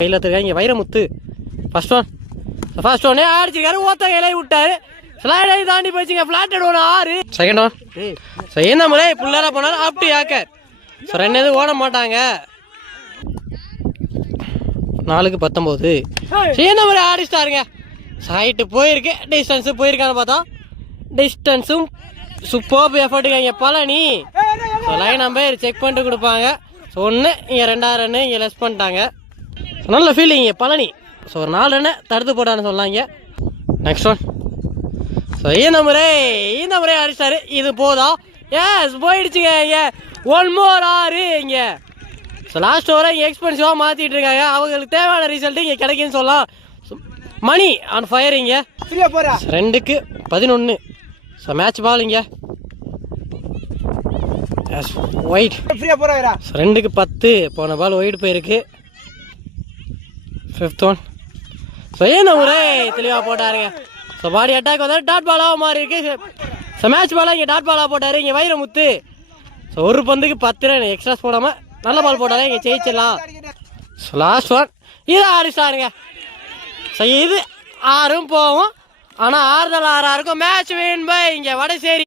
கையில் எடுத்துருக்காங்க வைரமுத்து. ஃபர்ஸ்ட் ஒன்னே அடிச்சிருக்காரு. ஓத்த கையில விட்டாரு. ஸ்லைட் ஆகி தாண்டி போச்சுங்க. ஃபிளாட்டட் ஒன்று 6. Second one. என்ன முறை புள்ளார போனாலும் அப்படி யாக்க. ஸோ 2 எதுவும் ஓட மாட்டாங்க. 4-19. என்ன முறை ஆடிஸ்டாருங்க. சைட்டு போயிருக்கு. டிஸ்டன்ஸு போயிருக்கான்னு பார்த்தா டிஸ்டன்ஸும் சூப்பர் எஃபர்ட்டுங்க. Palani so line number check பண்ணிட்டு கொடுப்பாங்க. ஸோ 1 இங்கே 2 ரன்னு இங்கே லெஸ் பண்ணிட்டாங்க. நல்ல ஃபீலிங்க பழனி. ஸோ ஒரு 4 ரன்னு தடுத்து போட்டான்னு சொன்னாங்க. Next one. ஸோ இந்த முறை அடிச்சாரு. இது போதா? எஸ் போயிடுச்சுங்க. இங்கே 1 மோர் 6 இங்கே. ஸோ லாஸ்ட் ஓவரை இங்கே எக்ஸ்பென்சிவாக மாற்றிட்டு இருக்காங்க. அவங்களுக்கு தேவையான ரிசல்ட்டு இங்கே கிடைக்குன்னு சொல்லலாம். மணி ஆன் ஃபயர் இங்கே 2-11. ஸோ மேட்ச் பால் இங்கே ஒயிட் 2-10. போன பால் ஒயிட் போயிருக்கு. 5th one. ஸோ என்ன முறை தெளிவாக போட்டாருங்க. ஸோ பாடி அட்டாக் வந்தாரு. டாட் பாலாக மாறி இருக்கு. ஸோ மேட்ச் பாலாக இங்கே டாட் பாலாக போட்டார். இங்கே வைரமுத்து. ஸோ ஒரு பந்துக்கு 10 ரன் எக்ஸ்ட்ராஸ் போடாமல் நல்ல பால் போட்டாரு. இங்கே ஜெயிச்சிடலாம். So last one. இது ஆடிஸ்டாருங்க. ஸோ இது 6 போகும். ஆனால் 6 இருக்கும். மேட்ச் வின் பை இங்கே வடசேரி.